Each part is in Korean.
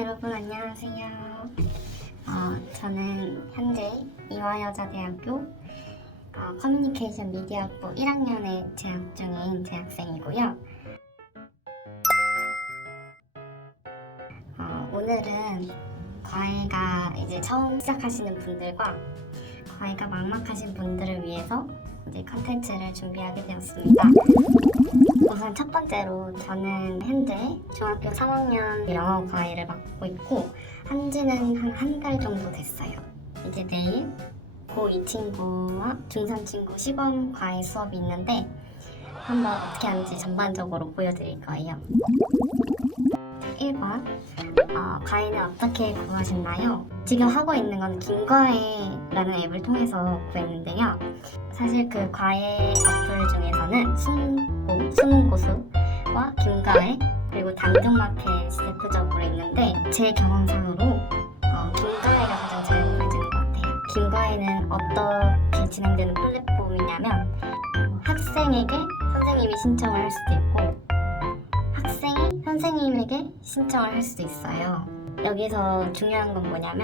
여러분 안녕하세요. 저는 현재 이화여자대학교 커뮤니케이션 미디어학부 1학년에 재학 중인 재학생이고요. 오늘은 과외가 이제 처음 시작하시는 분들과 과외가 막막하신 분들을 위해서 이제 컨텐츠를 준비하게 되었습니다. 우선 첫 번째로 저는 현재 중학교 3학년 영어 과외를 맡고 있고 한지는 한 달 정도 됐어요. 이제 내일 고2 친구와 중3 친구 시범 과외 수업이 있는데 한번 어떻게 하는지 전반적으로 보여드릴 거예요. 1번 과외는 어떻게 구하셨나요? 지금 하고 있는 건 김과외라는 앱을 통해서 구했는데요. 사실 그 과외 어플 중에서는 수능고수와 김과외 그리고 당근마켓이 대표적으로 있는데 제 경험상으로 김과외가 가장 잘 구해지는 것 같아요. 김과외는 어떻게 진행되는 플랫폼이냐면 학생에게 선생님이 신청을 할 수도 있고 학생이 선생님에게 신청을 할 수도 있어요. 여기서 중요한 건 뭐냐면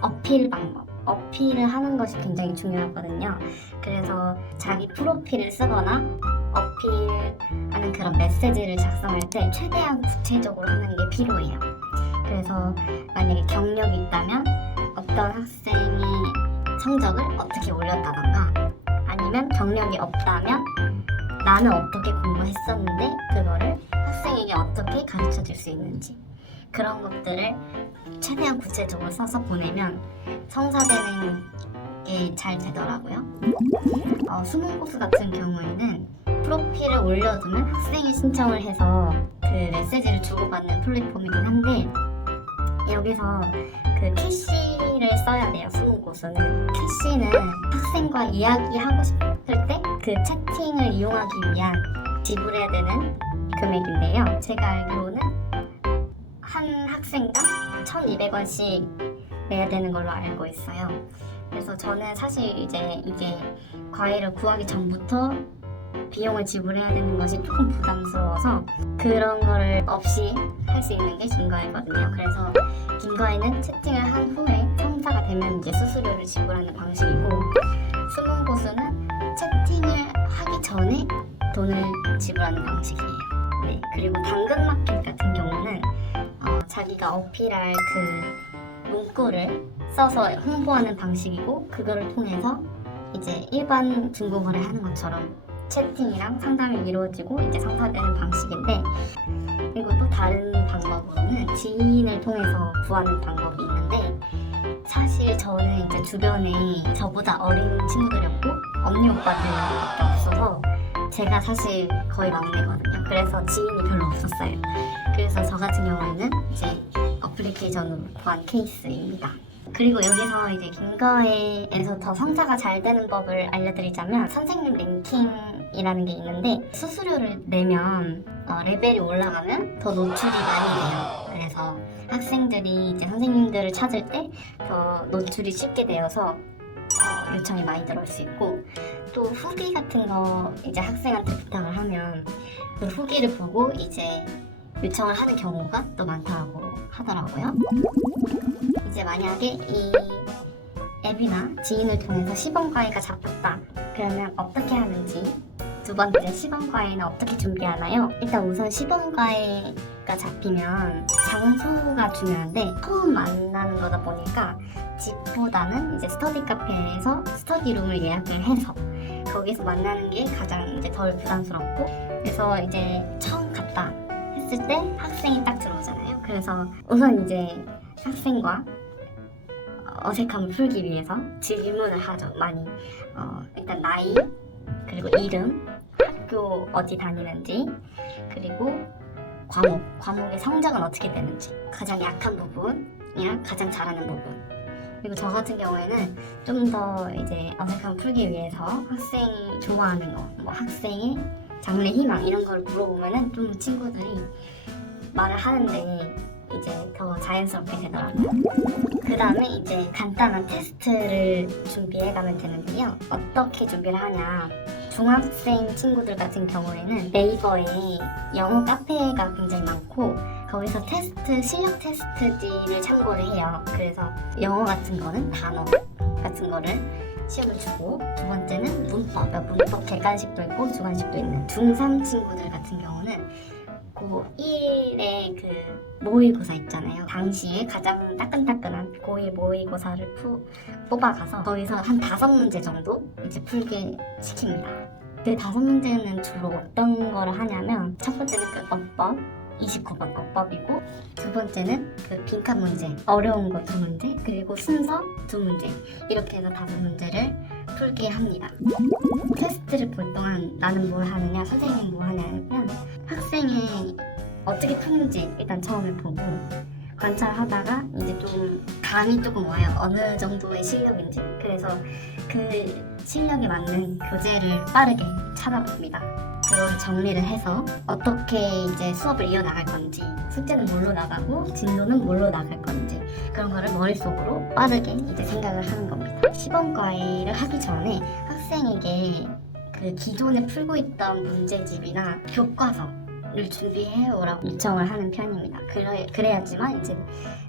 어필 방법. 어필을 하는 것이 굉장히 중요하거든요. 그래서 자기 프로필을 쓰거나 어필하는 그런 메시지를 작성할 때 최대한 구체적으로 하는 게 필요해요. 그래서 만약에 경력이 있다면 어떤 학생이 성적을 어떻게 올렸다던가 아니면 경력이 없다면 나는 어떻게 공부했었는데 그거를 학생에게 어떻게 가르쳐 줄 수 있는지 그런 것들을 최대한 구체적으로 써서 보내면 성사되는 게 잘 되더라고요. 수능고수 같은 경우에는 프로필을 올려두면 학생이 신청을 해서 그 메시지를 주고받는 플랫폼이긴 한데 여기서 그 캐시를 써야 돼요. 수능고수는 캐시는 학생과 이야기하고 싶을 때 그 채팅을 이용하기 위한 지불해야 되는 금액인데요. 제가 알기로는 한 학생당 1,200원씩 내야 되는 걸로 알고 있어요. 그래서 저는 사실 이제 이게 과외를 구하기 전부터 비용을 지불해야 되는 것이 조금 부담스러워서 그런 거를 없이 할 수 있는 게 김과외거든요. 그래서 김과외는 채팅을 한 후에 성사가 되면 이제 수수료를 지불하는 방식이고 수능고수는 채팅을 하기 전에 돈을 지불하는 방식이에요. 네, 그리고 당근마켓 같은 경우는 자기가 어필할 그 문구를 써서 홍보하는 방식이고 그거를 통해서 이제 일반 중고거래 하는 것처럼 채팅이랑 상담이 이루어지고 이제 성사되는 방식인데 그리고 또 다른 방법으로는 지인을 통해서 구하는 방법이 있는데 사실 저는 이제 주변에 저보다 어린 친구들이 없고 언니 오빠들밖에 없어서 제가 사실 거의 막내거든요. 그래서 지인이 별로 없었어요. 그래서 저 같은 경우에는 이제 어플리케이션으로 구한 케이스입니다. 그리고 여기서 이제 김과외에서 더 성사가 잘 되는 법을 알려드리자면 선생님 랭킹이라는 게 있는데 수수료를 내면 레벨이 올라가면 더 노출이 많이 돼요. 그래서 학생들이 이제 선생님들을 찾을 때 더 노출이 쉽게 되어서 요청이 많이 들어올 수 있고 또 후기 같은 거 이제 학생한테 부탁을 하면 그 후기를 보고 이제 요청을 하는 경우가 또 많다고 하더라고요. 이제 만약에 이 앱이나 지인을 통해서 시범과외가 잡혔다 그러면 어떻게 하는지 두 번째 시범과외는 어떻게 준비하나요? 일단 우선 시범과외가 잡히면 장소가 중요한데 처음 만나는 거다 보니까 집보다는 이제 스터디 카페에서 스터디룸을 예약을 해서 거기서 만나는 게 가장 이제 덜 부담스럽고 그래서 이제 처음 갔다 했을 때 학생이 딱 들어오잖아요. 그래서 우선 이제 학생과 어색함을 풀기 위해서 질문을 하죠. 많이 일단 나이 그리고 이름 학교 어디 다니는지 그리고 과목의 성적은 어떻게 되는지 가장 약한 부분이랑 가장 잘하는 부분 그리고 저 같은 경우에는 좀 더 이제 어색함을 풀기 위해서 학생이 좋아하는 거 뭐 학생의 장래 희망 이런 걸 물어보면은 좀 친구들이 말을 하는데 이제 더 자연스럽게 되더라고요. 그 다음에 이제 간단한 테스트를 준비해 가면 되는데요. 어떻게 준비를 하냐 중학생 친구들 같은 경우에는 네이버에 영어 카페가 굉장히 많고 거기서 실력 테스트지를 참고를 해요. 그래서 영어 같은 거는 단어 같은 거를 시험을 주고, 두 번째는 문법 객관식도 있고 주관식도 있는 중3 친구들 같은 경우는 고1의 그 모의고사 있잖아요. 당시에 가장 따끈따끈한 고1 모의고사를 뽑아가서 거기서 한 5문제 정도 이제 풀게 시킵니다. 그 5문제는 주로 어떤 거를 하냐면, 첫 번째는 그 어법 29번 어법이고, 두 번째는 그 빈칸 문제 어려운 거 2문제, 그리고 순서 2문제, 이렇게 해서 5문제를 풀게 합니다. 테스트를 볼 동안 나는 뭘 하느냐, 선생님이 뭐 하냐면 학생이 어떻게 푸는지 일단 처음에 보고 관찰하다가 이제 좀 감이 조금 와요. 어느 정도의 실력인지. 그래서 그 실력에 맞는 교재를 빠르게 찾아봅니다. 그걸 정리를 해서 어떻게 이제 수업을 이어나갈 건지, 숙제는 뭘로 나가고 진도는 뭘로 나갈 건지, 그런 거를 머릿속으로 빠르게 이제 생각을 하는 겁니다. 시범 과외를 하기 전에 학생에게 그 기존에 풀고 있던 문제집이나 교과서를 준비해 오라고 요청을 하는 편입니다. 그래야지만 이제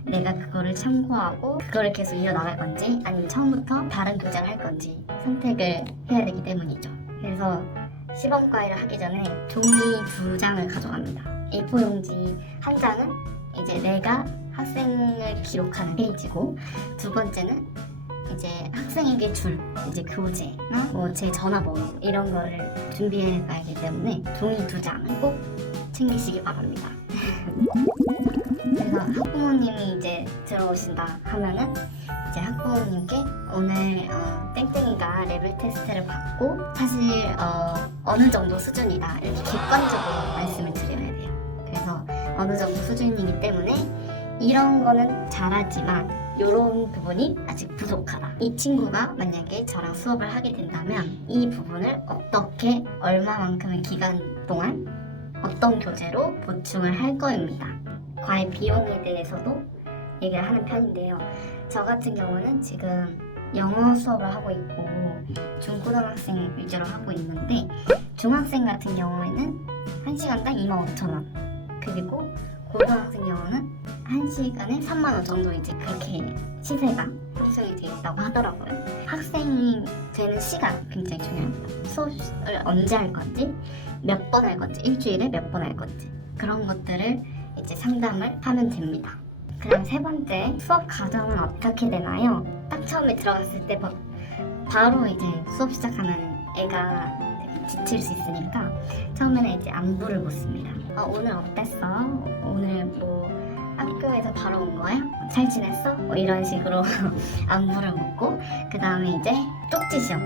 내가 그거를 참고하고 그거를 계속 이어나갈 건지 아니면 처음부터 다른 교재를 할 건지 선택을 해야 되기 때문이죠. 그래서 시범 과외를 하기 전에 종이 2장을 가져갑니다. A4 용지 1장은 이제 내가 학생을 기록하는 페이지고, 두 번째는 이제 학생에게 줄 이제 교재나 뭐 제 전화번호 이런 거를 준비해 가야기 때문에 종이 2장을 꼭 챙기시기 바랍니다. 그래서 학부모님이 이제 들어오신다 하면은 이제 학부모님께 오늘 땡땡이가 레벨 테스트를 받고 사실 어느 정도 수준이다, 이렇게 객관적으로 말씀을 드려야 돼요. 그래서 어느 정도 수준이기 때문에 이런 거는 잘하지만 이런 부분이 아직 부족하다. 이 친구가 만약에 저랑 수업을 하게 된다면 이 부분을 어떻게 얼마만큼의 기간 동안 어떤 교재로 보충을 할 거입니다. 과외 비용에 대해서도 얘기를 하는 편인데요. 저 같은 경우는 지금 영어 수업을 하고 있고 중고등학생 위주로 하고 있는데, 중학생 같은 경우에는 1시간당 25,000원, 그리고 고등학생 경우는 1시간에 3만원 정도 이제 그렇게 시세가 형성이 되어 있다고 하더라고요. 학생이 되는 시간 굉장히 중요합니다. 수업을 언제 할 건지, 몇 번 할 건지, 일주일에 몇 번 할 건지, 그런 것들을 이제 상담을 하면 됩니다. 그다음 세 번째, 수업 과정은 어떻게 되나요? 딱 처음에 들어갔을 때 바로 이제 수업 시작하면 애가 지칠 수 있으니까 처음에는 이제 안부를 묻습니다. 오늘 어땠어? 오늘 뭐 학교에서 바로 온 거야? 잘 지냈어? 뭐 이런 식으로 안부를 묻고, 그 다음에 이제 쪽지 시험,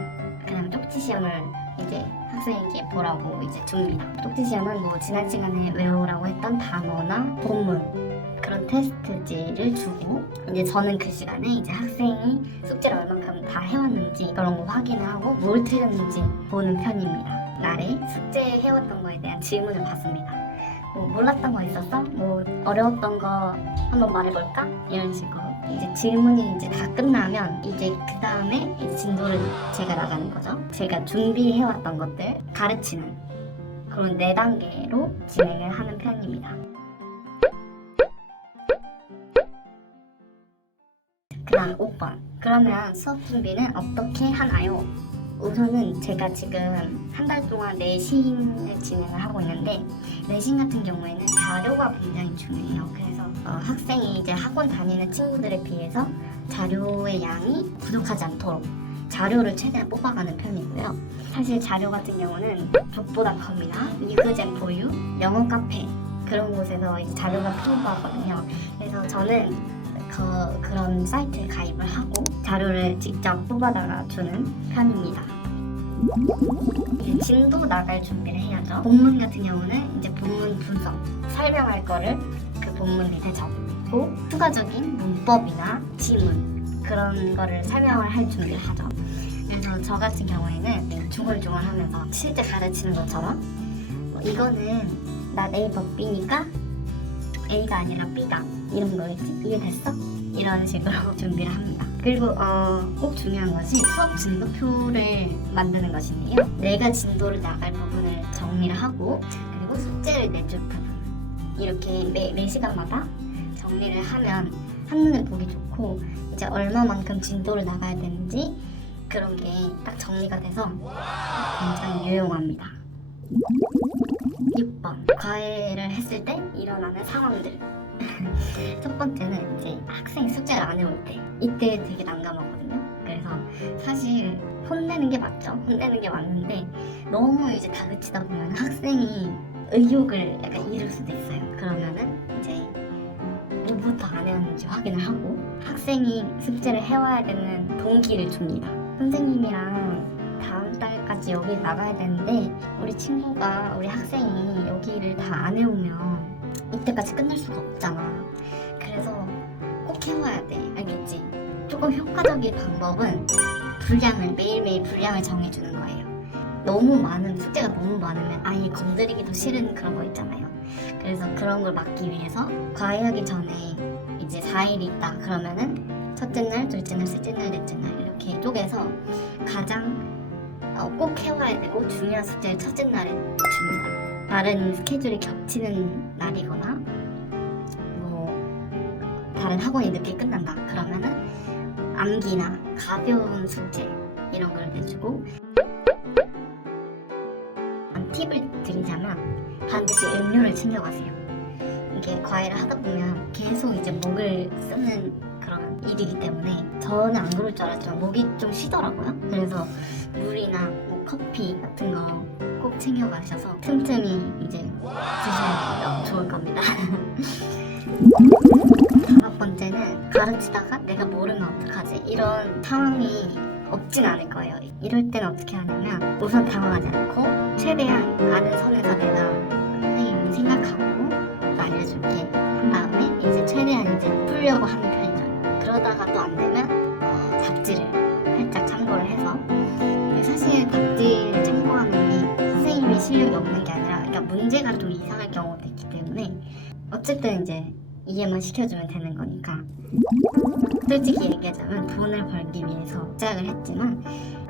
그냥 쪽지 시험을 이제 학생에게 보라고 이제 줍니다. 쪽지 시험은 뭐 지난 시간에 외우라고 했던 단어나 본문 그런 테스트지를 주고, 이제 저는 그 시간에 이제 학생이 숙제를 얼만큼 다 해왔는지 그런 거 확인을 하고 뭘 틀렸는지 보는 편입니다. 날에 숙제해왔던 거에 대한 질문을 받습니다. 뭐 몰랐던 거 있었어? 뭐 어려웠던 거 한번 말해볼까? 이런 식으로 이제 질문이 이제 다 끝나면 이제 그 다음에 진도를 제가 나가는 거죠. 제가 준비해왔던 것들 가르치는 그런 4단계로 진행을 하는 편입니다. 그 다음 5번. 그러면 수업 준비는 어떻게 하나요? 우선은 제가 지금 한 달 동안 내신을 진행을 하고 있는데, 내신 같은 경우에는 자료가 굉장히 중요해요. 그래서 학생이 이제 학원 다니는 친구들에 비해서 자료의 양이 부족하지 않도록 자료를 최대한 뽑아가는 편이고요. 사실 자료 같은 경우는 북보다컴이나 리그젠 포유, 영어 카페 그런 곳에서 이제 자료가 풍부하거든요. 그래서 저는 그런 사이트에 가입을 하고 자료를 직접 뽑아다가 주는 편입니다. 이제 진도 나갈 준비를 해야죠. 본문 같은 경우는 이제 본문 분석, 설명할 거를 그 본문 밑에 적고, 추가적인 문법이나 지문 그런 거를 설명을 할 준비를 하죠. 그래서 저 같은 경우에는 중얼중얼하면서 실제 가르치는 것처럼 이거는 나 네이버 B니까 A가 아니라 B다, 이런 거겠지? 이해됐어? 이런 식으로 준비를 합니다. 그리고 꼭 중요한 것이 수업 진도표를 만드는 것인데요. 내가 진도를 나갈 부분을 정리를 하고, 그리고 숙제를 내줄 부분, 이렇게 매 시간마다 정리를 하면 한눈에 보기 좋고 이제 얼마만큼 진도를 나가야 되는지 그런 게 딱 정리가 돼서 굉장히 유용합니다. 6번 과외를 했을 때 일어나는 상황들. 첫 번째는 이제 학생이 숙제를 안 해올 때 이때 되게 난감하거든요. 그래서 사실 혼내는 게 맞죠. 혼내는 게 맞는데 너무 이제 다그치다 보면 학생이 의욕을 약간 잃을 수도 있어요. 그러면은 이제 뭐부터 안 해왔는지 확인을 하고 학생이 숙제를 해와야 되는 동기를 줍니다. 선생님이랑 다음 달까지 여기 나가야 되는데 우리 학생이 여기를 다 안 해오면 이때까지 끝낼 수가 없잖아. 그래서 꼭 해와야 돼. 알겠지? 조금 효과적인 방법은 매일매일 분량을 정해주는 거예요. 숙제가 너무 많으면 아예 건드리기도 싫은 그런 거 있잖아요. 그래서 그런 걸 막기 위해서 과외하기 전에 이제 4일이 있다 그러면은 첫째 날, 둘째 날, 셋째 날, 넷째 날 이렇게 쪼개서 가장 꼭 해와야 되고 중요한 숙제를 첫째 날에 줍니다. 다른 스케줄이 겹치는 날이거나 뭐 다른 학원이 늦게 끝난다 그러면은 암기나 가벼운 숙제 이런 걸 내주고 팁을 드리자면 반드시 음료를 챙겨가세요. 이게 과외를 하다 보면 계속 이제 목을 쓰는 그런 일이기 때문에 저는 안 그럴 줄 알았지만 목이 좀 쉬더라고요. 그래서 물이나 뭐 커피 같은 거 꼭 챙겨가셔서 틈틈이 이제 드시면 좋을 겁니다. 5번째는 가르치다가 내가 모르면 어떡하지? 이런 상황이 없진 않을 거예요. 이럴 때는 어떻게 하냐면 우선 당황하지 않고 최대한 아는 선에서 내가 선생님을 생각하고 알려줄게 한 다음에 이제 최대한 이제 풀려고 하는 편이죠. 그러다가 또 안 되면 답지를 살짝 참고를 해서 사실 답지를 참고하는 게 선생님이 실력이 없는 게 아니라 그러니까 문제가 좀 이상할 경우도 있기 때문에 어쨌든 이제 이해만 시켜주면 되는 거니까 솔직히 얘기하자면 돈을 벌기 위해서 시작을 했지만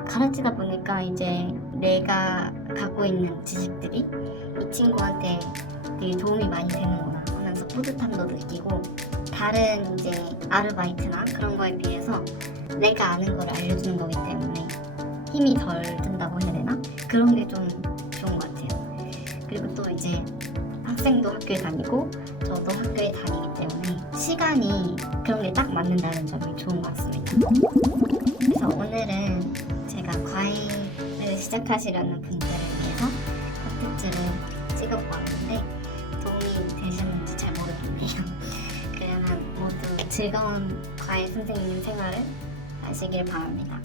가르치다 보니까 이제 내가 갖고 있는 지식들이 이 친구한테 되게 도움이 많이 되는구나 하면서 뿌듯함도 느끼고 다른 이제 아르바이트나 그런 거에 비해서 내가 아는 걸 알려주는 거기 때문에 힘이 덜 든다고 해야 되나? 그런 게 좀 좋은 것 같아요. 그리고 또 이제 학생도 학교에 다니고 저도 학교에 다니기 때문에 시간이 그런 게 딱 맞는다는 점이 좋은 것 같습니다. 그래서 오늘은 제가 과외를 시작하시려는 분들을 위해서 콘텐츠를 찍어보았는데 도움이 되셨는지 잘 모르겠네요. 그러면 모두 즐거운 과외 선생님 생활을 하시길 바랍니다.